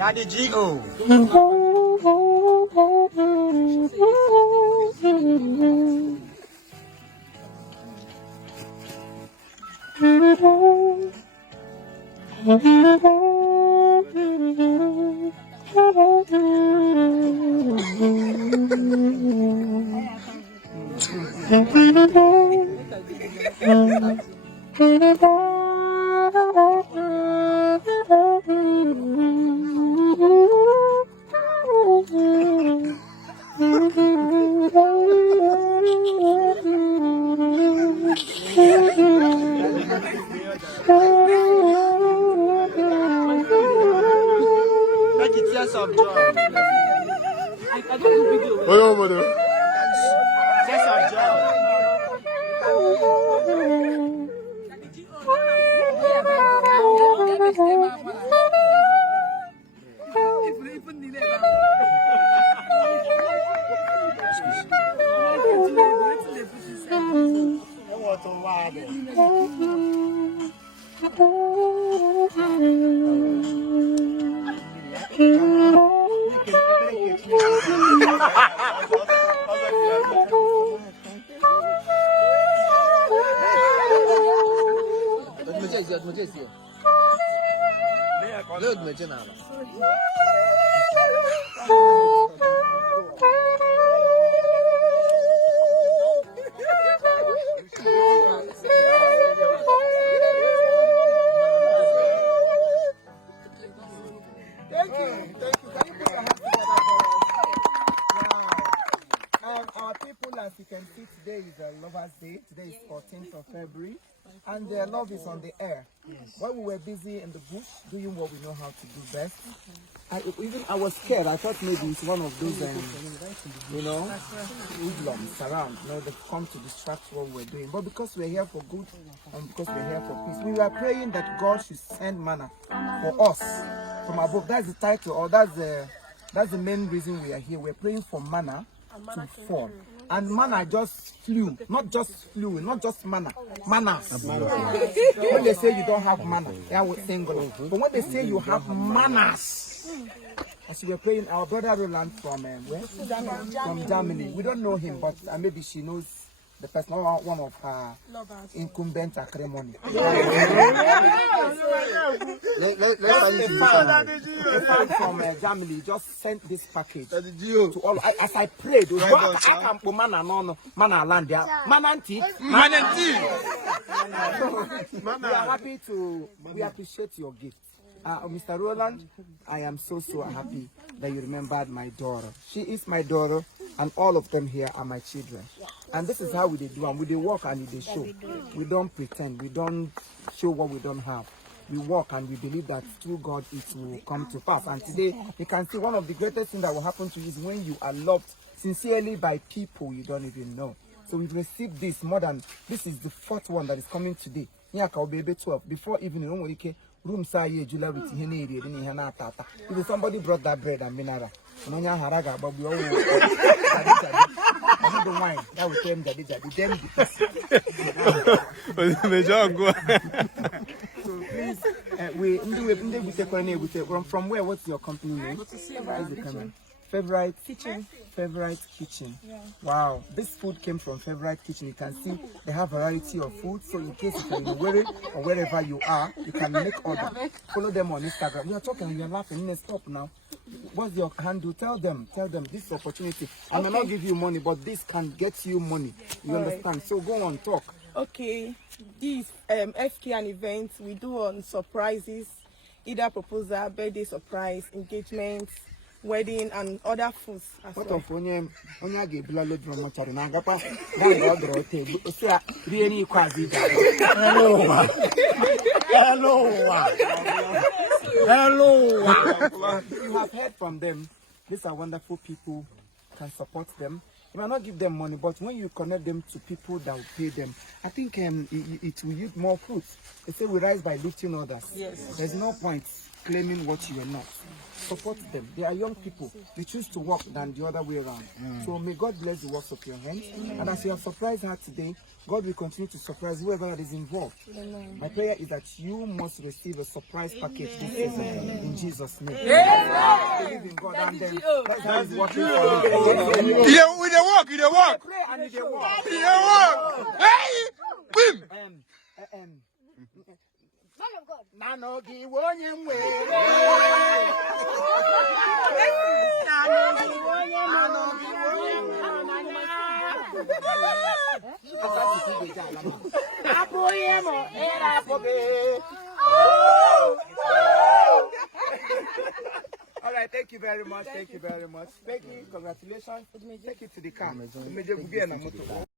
Daddy G.O. Make it tears of joy. I don't do video. Tears of joy. As you can see, today is Lover's Day. Today is 14th of February, and love is on the air. Yes. While we were busy in the bush doing what we know how to do best, I was scared. I thought maybe it's one of those, hoodlums around, that come to distract what we're doing. But because we're here for good and because we're here for peace, we were praying that God should send manna for us from above. That's the title, or that's the main reason we are here. We're praying for manna to fall. And manna just flew, not just manna, manas. When they say you don't have manna, they are single. But when they say you have manas, as we were praying, our brother Roland from where? From Germany. We don't know him, but maybe she knows the person, one of her incumbent acrimony. The fan from Germany just sent this package to all. As I prayed, we are happy to. We appreciate your gift. Mr. Roland, I am so happy that you remembered my daughter. She is my daughter, and all of them here are my children. And this is how we do, and we walk and we show. We don't pretend. We don't show what we don't have. We walk and we believe that through God it will come to pass. And today you can see one of the greatest things that will happen to you is when you are loved sincerely by people you don't even know. So we've received this more than, this is the fourth one that is coming today. Before evening, room say July with if somebody brought that bread and mineral. I need the wine. That will tell them so please, from where? What's your company name? Favorite Kitchen. Yeah. Wow, this food came from Favorite Kitchen. You can see they have variety of food. So in case you can wear it or wherever you are, you can make order. Follow them on Instagram. We are talking and we are laughing. Stop now. What's your handle? Tell them this is opportunity. I may not give you money, but this can get you money. You understand? So go on, talk. Okay, this FK and events we do on surprises, either proposal, birthday surprise, engagements, wedding, and other foods as well. Hello. You have heard from them. These are wonderful people. Can support them. You might not give them money, but when you connect them to people that will pay them, I think it will yield more fruits. They say we rise by lifting others. Yes. There's no point claiming what you are not. support them. They are young people. They choose to walk than the other way around. So may God bless the works of your hands. And as you have surprised her today, God will continue to surprise whoever is involved. My prayer is that you must receive a surprise package this season in Jesus' name. Believe in God and then that's how it's working for you. You walk. Pray and you walk. Hey! Boom! Nanogi wonye mwere. All right, thank you very much. Thank you very much. Peggy, congratulations. Take it to the car.